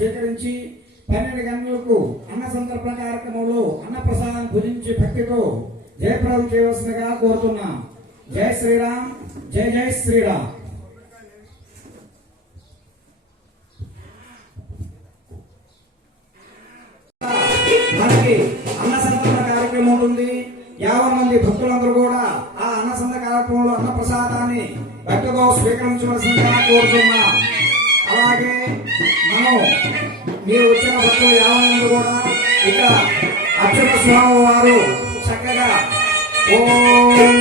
స్వీకరించి 12 గంటలకు అన్న సంతర్పణ కార్యక్రమంలో అన్నప్రసాదం భుజించి భక్తితో జయప్రదం చేయవలసిందిగా కోరుతున్నాం. జై శ్రీరామ్, జై జై శ్రీరామ్. మనకి అన్న సంతర్పణ కార్యక్రమం ఉంటుంది. 50 మంది భక్తులందరూ కూడా ఆ అన్నసంత కార్యక్రమంలో అన్న ప్రసాదాన్ని భక్తితో స్వీకరించవలసిందిగా కోరుతున్నాం. అలాగే మనం మీరు వచ్చిన భక్తులు 50 మంది కూడా ఇక్కడ అచ్యుత స్వామి వారు చక్కగా ఓం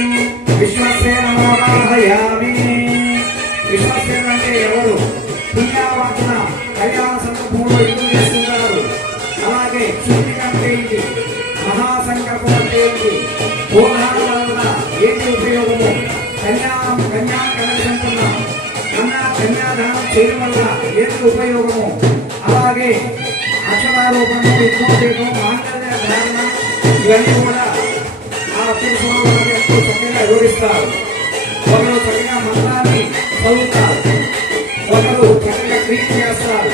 విశ్వసేన నమోదాయామి. విశ్వసేన అంటే ఎవరు? పుణ్యావచన కళ్యాణ సందర్భంలో ఎందుకు చేస్తుంటారు. అలాగే శుద్ధి అంటే ఇది, మహాసంకల్పం అంటే ఇది, పూర్ణాల వలన ఏంటి ఉపయోగము? కన్యాకంటున్నాం, కన్యాదానం చేయడం వల్ల ఏంటి ఉపయోగము? అలాగే అక్షరారోపణం, యుద్ధం చేయడం, మాంగళ్య ధారణ ఇవన్నీ కూడా ఆ పురుషులు ఎంతో చక్కగా వివరిస్తారు. ఒకరు చక్కగా మంత్రాన్ని చదువుతారు, ఒకరు చక్కగా క్రియ చేస్తారు,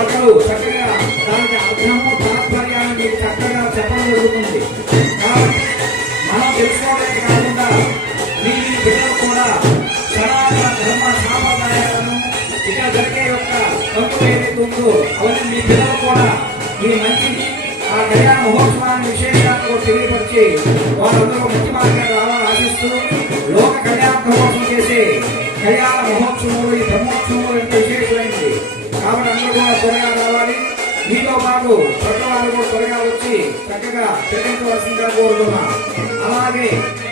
ఒకరు చక్కగా దానికి అర్థము తాత్పర్యాన్ని మీకు చక్కగా చెప్పడం జరుగుతుంది. కాబట్టి మనం తెలుసుకోవడమే కాకుండా మీ బిడ్డలు కూడా సనాతన ధర్మ సాంప్రదాయాలను ఇక్కడ జరిగే యొక్క తప్పు ఏదైతే ఉందో అవన్నీ మీ పిల్లలు కూడా ఈ మంచిని ఆ కళ్యాణ మహోత్సవాన్ని విశేషాలను తెలియపరిచి వారందరూ మంచి మార్గాన్ని రావాలని ఆశిస్తూ లోక కళ్యాణ మహోత్సవం చేసే కళ్యాణ మహోత్సవంలో ఈ బ్రహ్మోత్సవంలో ఎంతో విశేషమైంది. కాబట్టి అందరూ కూడా త్వరగా రావాలి. మీతో పాటు పట్టవాళ్ళు కూడా త్వరగా వచ్చి చక్కగా చెల్లించవలసిందిగా కోరుతున్నాం. అలాగే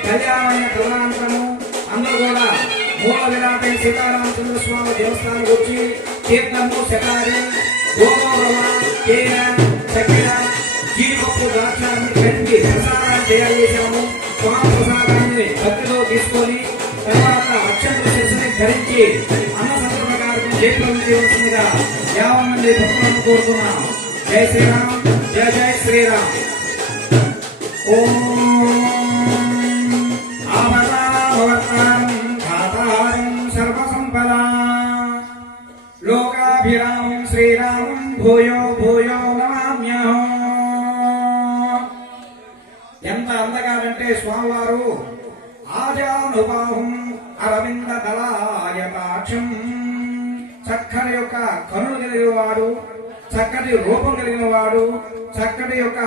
కళ్యాణమైన కళ్యాణాంతరము అందరూ కూడా మూల విరాట సీతారామచంద్ర స్వామి దేవస్థానానికి వచ్చి తీర్థము, శతారి, గోమోరవ, తేన, చక్కెర, జీడిపప్పు, ద్రాక్షాన్ని కలిపి ప్రసాదాన్ని తయారు చేశాము. స్వామి ప్రసాదాన్ని భక్తిలో తీసుకొని తర్వాత అక్షంతల శిరస్సుని ధరించి అన్న సందర్భ కార్యక్రమం జయప్రదం చేయవలసిందిగా 50 మంది భక్తులను కోరుతున్నాం. జై శ్రీరామ్, జై జై శ్రీరామ్. ఓం సర్వసంపదా లోకాభిరామం శ్రీరామం భూయో భూయో నమామ్యహం. ఎంత అందగాడంటే స్వామివారు ఆజానుబాహుం అరవింద దళాయతాక్షం, చక్కటి యొక్క కనులు కలిగిన వాడు, చక్కటి రూపం కలిగిన వాడు, చక్కటి యొక్క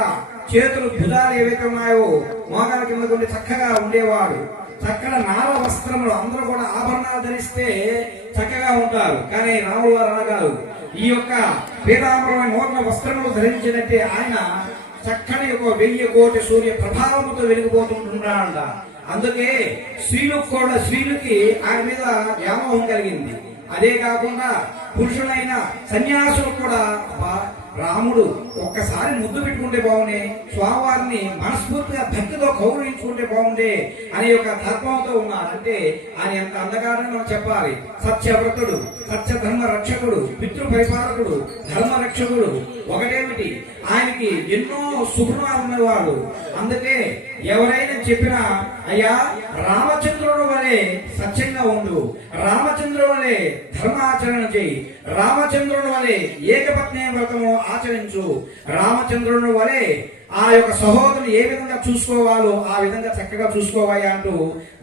చేతులు భుజాలు ఏవైతే ఉన్నాయో మోకాల కింద కొన్ని చక్కగా ఉండేవాడు. చక్కటి నార వస్త్రములు, అందరూ కూడా ఆభరణాలు ధరిస్తే చక్కగా ఉంటారు. కానీ రాముడు వారు అనగారు, ఈ యొక్క పీతాంబరమైన నూతన వస్త్రములు ధరించినట్టే ఆయన చక్కటి ఒక 1000 కోటి సూర్య ప్రభావంతో వెలిగిపోతుంటున్నాడంట. అందుకే స్త్రీలకి ఆయన మీద వ్యామోహం కలిగింది. అదే కాకుండా పురుషులైన సన్యాసులకు కూడా రాముడు ఒక్కసారి ముద్దు పెట్టుకుంటే బాగుండే, స్వామివారిని మనస్ఫూర్తిగా భక్తితో గౌరవించుకుంటే బాగుండే అనే ఒక తత్వంతో ఉన్నారు. అంటే ఆయన ఎంత అందగాడని మనం చెప్పాలి. సత్యవ్రతుడు, సత్య ధర్మ రక్షకుడు, పితృ పరిపాలకుడు, ధర్మ రక్షకుడు. ఒకటేమిటి, ఆయనకి ఎన్నో సుగుణాలు ఉన్నవాడు. అందుకే ఎవరైనా చెప్పినా అయ్యా రామచంద్రుడు వలె సత్యంగా ఉండు, రామచంద్రుడు వలె ధర్మాచరణ చేయి, రామచంద్రుడు వలె ఏకపత్ని వ్రతము ఆచరించు, రామచంద్రుడు వలె ఆ యొక్క సహోదరుని ఏ విధంగా చూసుకోవాలో ఆ విధంగా చక్కగా చూసుకోవాలి అంటూ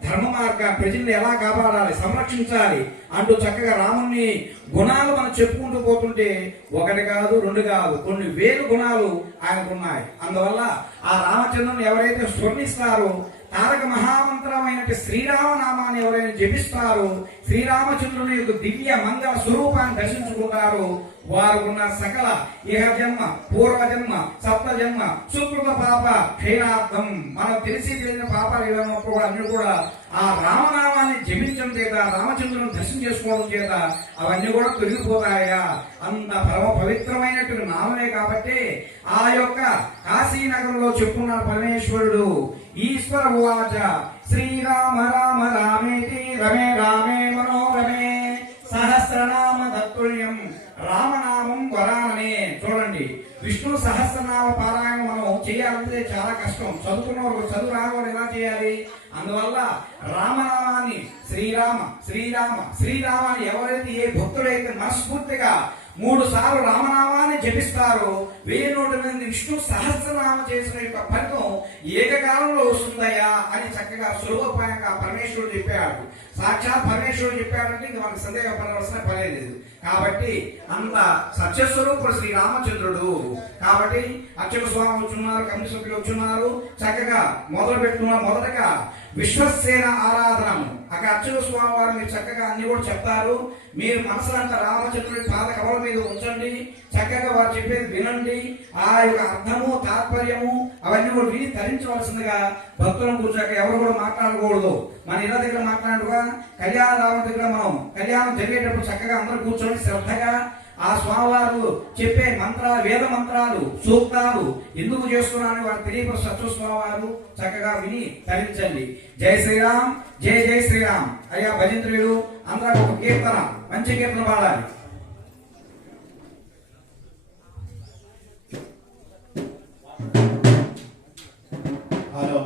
ధర్మ మార్గ ప్రజల్ని ఎలా కాపాడాలి, సంరక్షించాలి అంటూ చక్కగా రాముని గుణాలు మనం చెప్పుకుంటూ పోతుంటే ఒకటి కాదు, 2 కాదు, కొన్ని 1000 గుణాలు ఆయనకున్నాయి. అందువల్ల ఆ రామచంద్రుని ఎవరైతే స్వర్ణిస్తారో, తారక మహామంత్రమైన శ్రీరామనామాన్ని ఎవరైనా జపిస్తారో, శ్రీరామచంద్రుని యొక్క దివ్య మంగళ స్వరూపాన్ని దర్శించుకుంటారో వారుకున్న సకల ఇహ జన్మ, పూర్వజన్మ, సప్త జన్మ సుకృత పాప క్షీణార్థం, మనం తెలిసిన పాపాలు ఏమైనప్పుడు కూడా అన్ని కూడా ఆ రామనామాన్ని జపించడం చేత, రామచంద్రుని దర్శనం చేసుకోవడం చేత అవన్నీ కూడా తొలగిపోతాయా. అంత పరమ పవిత్రమైనటువంటి నామమే కాబట్టి ఆ యొక్క కాశీనగరంలో చెప్పుకున్న పరమేశ్వరుడు ఈశ్వర ఉవాచ శ్రీరామ రామ రామేతి రమే రామే మనోరమే సహస్రనామ తత్తుల్యం రామనామం వరాననే. చూడండి, విష్ణు సహస్రనామ పారాయణం మనం చేయాలంటే చాలా కష్టం. చదువుకున్న వారు చదువు రావాలి, ఎలా చేయాలి? అందువల్ల రామనామాన్ని శ్రీరామ శ్రీరామ శ్రీరామ అని ఎవరైతే ఏ భక్తుడైతే మనస్ఫూర్తిగా 3 సార్లు రామనామాన్ని జపిస్తారు, 1000 విష్ణు సహస్రనామ చేసిన యొక్క ఫలితం ఏకకాలంలో వస్తుందయ్యా అని చక్కగా సులభోపాయంగా పరమేశ్వరుడు చెప్పాడు. సాక్షాత్ పరమేశ్వరుడు చెప్పాడంటే ఇంక మనకు సందేహపడవలసిన పనే లేదు. కాబట్టి అంత సత్యస్వరూపుడు శ్రీరామచంద్రుడు. కాబట్టి అర్చక స్వామి వచ్చున్నారు, కమిటీ సభ్యులు వచ్చున్నారు, చక్కగా మొదలు పెట్టుకున్నారు. మొదటగా విశ్వసేన ఆరాధనము అక్కడ అర్చక స్వామి వారు మీరు చక్కగా అన్ని కూడా చెప్తారు. మీరు మనసులంతా రామచంద్రుడి పాద కవల మీద ఉంచండి, చక్కగా వారు చెప్పేది వినండి. ఆ యొక్క అర్థము తాత్పర్యము అవన్నీ కూడా విని ధరించవలసిందిగా భక్తులను కూర్చోక ఎవరు కూడా మాట్లాడకూడదు. మన ఇళ్ళ దగ్గర మాట్లాడుగా కళ్యాణ రావణ దగ్గర మనం కళ్యాణం జరిగేటప్పుడు చక్కగా అందరూ కూర్చొని శ్రద్ధగా ఆ స్వామివారు చెప్పే మంత్రాలు, వేద మంత్రాలు, సూక్తాలు ఎందుకు చేస్తున్నారని వారు తెలియపరు సత్యస్వామివారు చక్కగా విని ధరించండి. జై శ్రీరామ్, జై జై శ్రీరామ్. అయ్యా భజంత్రుడు అందరూ ఒక కీర్తన, మంచి కీర్తన పాడాలి. హలో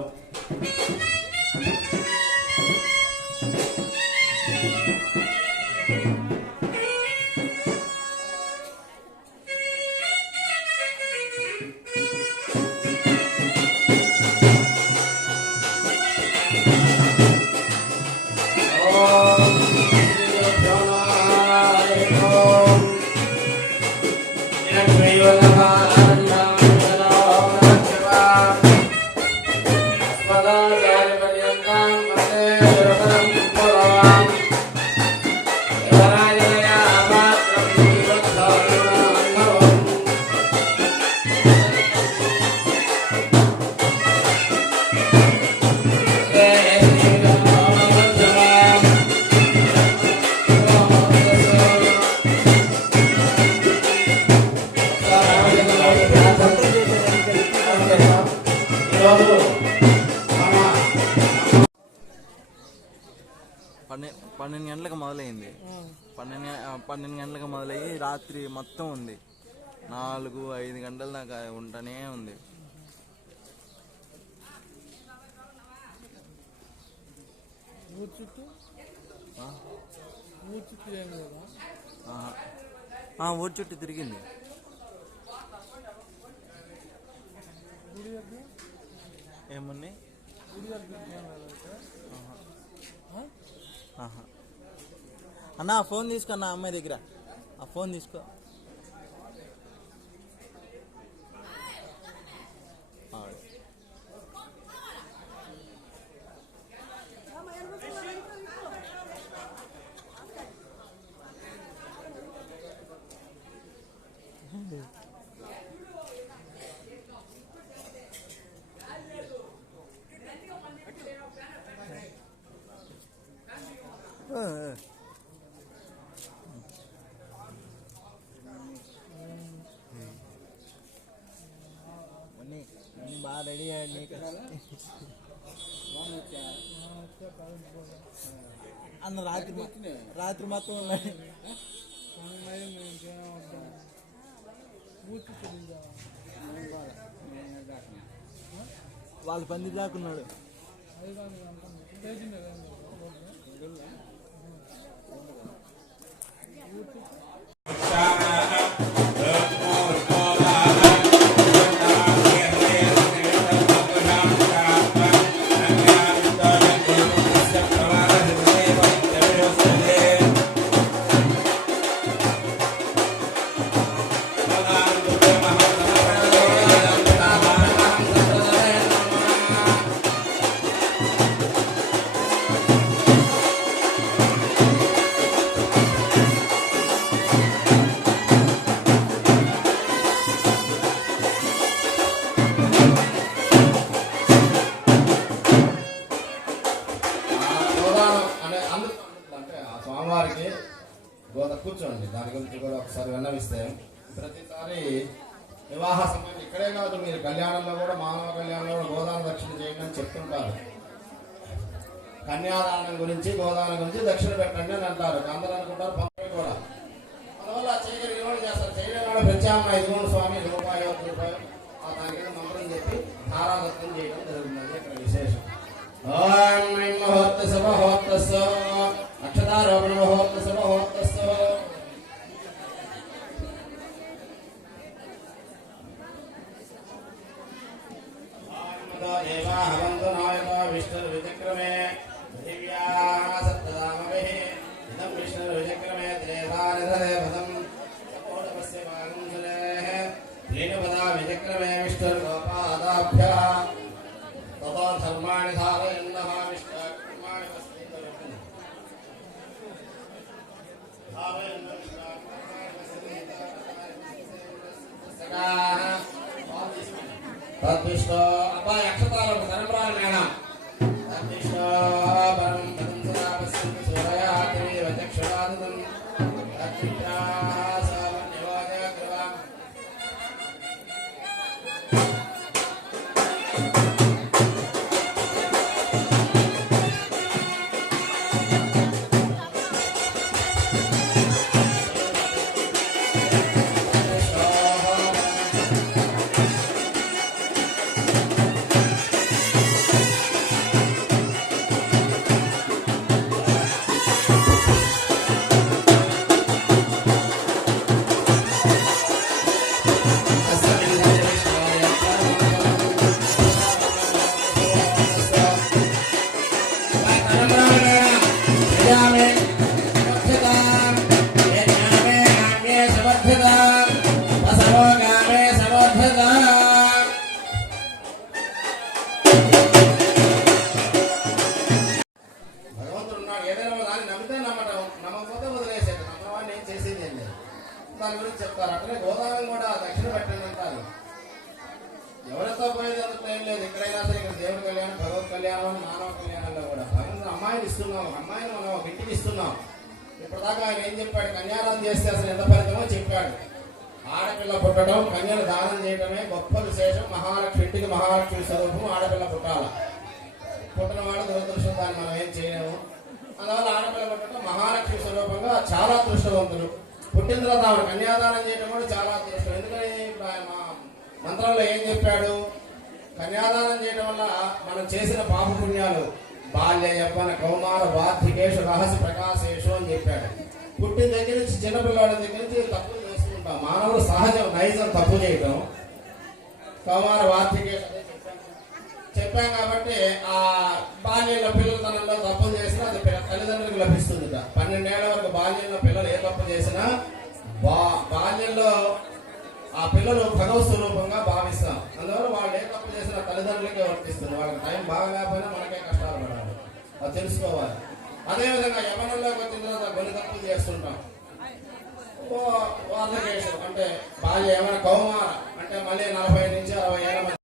పన్నెండు గంటలకు మొదలైంది. 12 గంటలకు మొదలయ్యి రాత్రి మొత్తం ఉంది. 4-5 గంటల దాకా ఉంటూనే ఉంది. ఊరు చుట్టూ తిరిగింది. ఏమున్నాయి అన్న, ఫోన్ తీసుకో అన్న, అమ్మాయి దగ్గర ఆ ఫోన్ తీసుకో. బాగా రెడీ అయ్యండి. అన్న రాత్రి మొత్తం ఉన్నాయి. వాళ్ళు పంది దాకున్నాడు. స్వామివారికి గోద కూర్చోండి. దాని గురించి కూడా ఒకసారి విన్నవిస్తే ప్రతిసారి వివాహ సమయం ఇక్కడే కాదు, మీరు కళ్యాణంలో కూడా మానవ కళ్యాణంలో కూడా గోదాన దక్షిణ చేయండి అని చెప్తుంటారు. కన్యాదానం గురించి గోదానం గురించి దక్షిణ పెట్టండి అని అంటారు. అందరూ అనుకుంటారు పంపే కూడా. అందువల్ల చేయగలిగిన వాళ్ళు చేస్తారు, చేయలేని వాళ్ళు ప్రత్యామ్నాయ 5 స్వామి రూపాయి 1 రూపాయలు ఆ దాని కింద మంత్రం చెప్పి ధారాదత్తం చేయడం జరుగుతుంది. ఇక్కడ విశేషం. ఓం ముహూర్త శుభహోర్తస్సు అక్షతారోపణ ముహూర్త శుభహోర్తస్సు తద్విష్ణు అబ్బాయి అక్షతాలకు తరంబ్రాలు మేడం తద్విష్ణు పరం పదం సదా పశ్యంతి సూరయాతి వచక్షురాదం తద్విప్రాసావం నివాజయ కృవాం దాని గురించి చెప్తారు. అట్లనే గోదావరి కూడా దక్షిణ పెట్టండి అంటారు. ఎవరితో పోయేది అంత ఏం లేదు. ఎక్కడైనా సరే ఇక్కడ దేవుడి కళ్యాణం, భగవత్ కళ్యాణం, మానవ కళ్యాణంలో కూడా భగవంతుడు అమ్మాయిని ఇస్తున్నాం, అమ్మాయిని మనం ఒక ఇంటికి ఇస్తున్నాం. ఇప్పటిదాకా ఆయన ఏం చెప్పాడు? కన్యాదానం చేస్తే అసలు ఎంత ఫలితమో చెప్పాడు. ఆడపిల్ల పుట్టడం, కన్యను దానం చేయడమే గొప్ప విశేషం. మహాలక్ష్మి ఇంటికి మహాలక్ష్మి స్వరూపం ఆడపిల్ల పుట్టాల. పుట్టిన వాడు దురదృష్టం, దాన్ని మనం ఏం చేయలేము. అందువల్ల ఆడపిల్ల పుట్టడం మహాలక్ష్మి స్వరూపంగా చాలా అదృష్టవంతులు. పుట్టిన తర్వాత ఆవిడ కన్యాదానం చేయడం కూడా చాలా అదృష్టం. ఎందుకని మా మంత్రంలో ఏం చెప్పాడు? కన్యాదానం చేయడం వల్ల మనం చేసిన పాప పుణ్యాలు బాల్య యవ్వన కౌమార వార్ధికేషు రహస్య ప్రకాశేషు అని చెప్పాడు. పుట్టిన దగ్గర నుంచి చిన్నపిల్లవాడి దగ్గర నుంచి తప్పులు చేసుకుంటాం. మానవుడు సహజం, నైజం తప్పు చేయటం. కౌమార వార్ధికేషు చెప్పాం కాబట్టి ఆ బాల్యంలో పిల్లలతనంలో తప్పులు చేసినా అది తల్లిదండ్రులకు లభిస్తుంది. 12 ఏళ్ల వరకు బాల్యంలో పిల్లలు ఏ తప్పు చేసినా బాల్యంలో ఆ పిల్లలు భగవత్ స్వరూపంగా భావిస్తాం. అందువల్ల వాళ్ళు ఏ తప్పు చేసినా తల్లిదండ్రులకే వర్తిస్తుంది. వాళ్ళకి టైం బాగా లేకపోయినా మనకే కష్టాలు పడాలి, అది తెలుసుకోవాలి. అదేవిధంగా యవ్వనంలోకి వచ్చిన తర్వాత కొన్ని తప్పులు చేస్తుంటాం. వార్ధకేశం అంటే బాల్య యవ్వన కౌమార అంటే మళ్ళీ 40 నుంచి 60 ఏళ్ళ మధ్య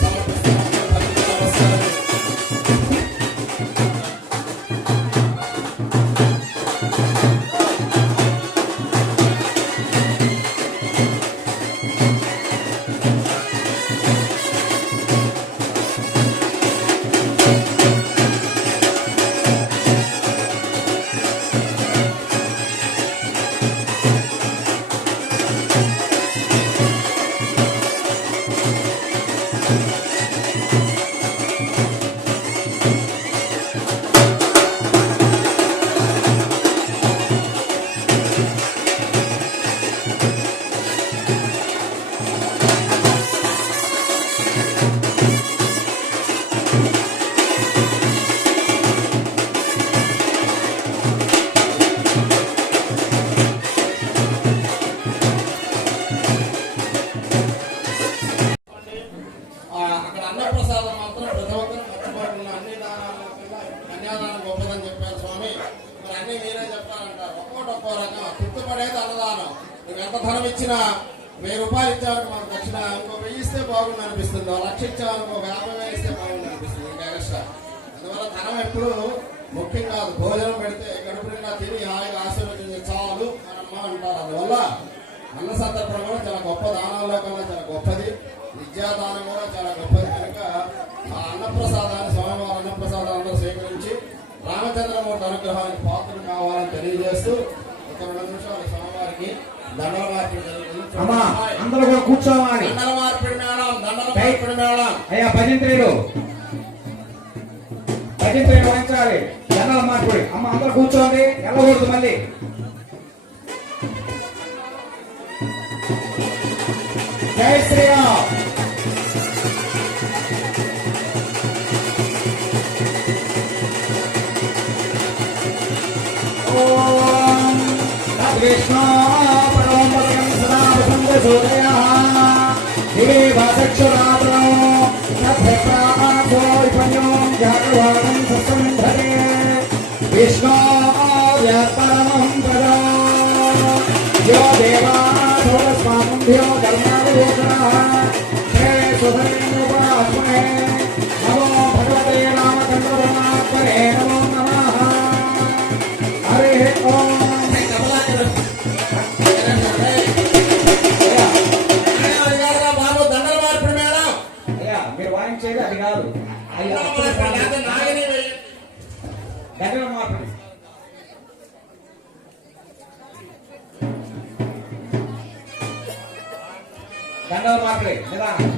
సమర్పిస్తున్నాం. ఎంత ధనం ఇచ్చినా 1000 రూపాయలు ఇచ్చామని మనకు దక్షిణ ఇంకో 1000 ఇస్తే బాగుంది అనిపిస్తుంది, 1,00,000 ఇచ్చామని ఒక 50,000 ఇస్తే బాగుంది అనిపిస్తుంది ఇంకా ఎక్స్ట్రా. అందువల్ల ధనం ఎప్పుడు ముఖ్యం కాదు. భోజనం పెడితే కడుపు నిండా తిని హాయిగా ఆశీర్వదించే చాలు అని అమ్మ అంటారు. అందువల్ల అన్న సందర్భం కూడా చాలా గొప్ప, దానాల్లో కన్నా చాలా గొప్పది, విద్యాదానం కూడా చాలా గొప్పది. కనుక ఆ అన్నప్రసాదాన్ని, స్వామివారి అన్నప్రసాదాన్ని అందరూ స్వీకరించి రామచంద్రమూర్తి అనుగ్రహానికి పాత్రలు కావాలని తెలియజేస్తూ ఒక 2 నిమిషాలు స్వామివారికి దండల మార్పిడి జరుగుతుంది. అమ్మా అందరూ కూడా కూర్చోవాలి. దండల మార్పిడి మేడం, దండల మార్పిడి మేడం. అయ్యా భజంత్రీలు వాయించాలి. దండల మార్పిడి. అమ్మ అందరూ కూర్చోండి, వెళ్ళకూడదు మళ్ళీ. జై శ్రీరామ్. ఓం విష్ణు పరమపదం సదా వసంత సూర్య దివే భాసక్షరాత్రం తత్ప్రాణో విపన్యం జాగవానం ససంధరే విష్ణు వ్యాపరమం పదో యో దేవా సోదస్మాభ్యో ధర్మావలోకనః హే సుధరేణుపాస్మహే నమో భగవతే రామచంద్ర పరమాత్మనే నమో నమః. హరి ఓం. బాబు దండల మార్పిడి మేడం. అయ్యా మీరు వాయించేది అది కాదు, అయ్యా నాగని దండల మార్పిడి. దండల మార్పిడి నిదానం.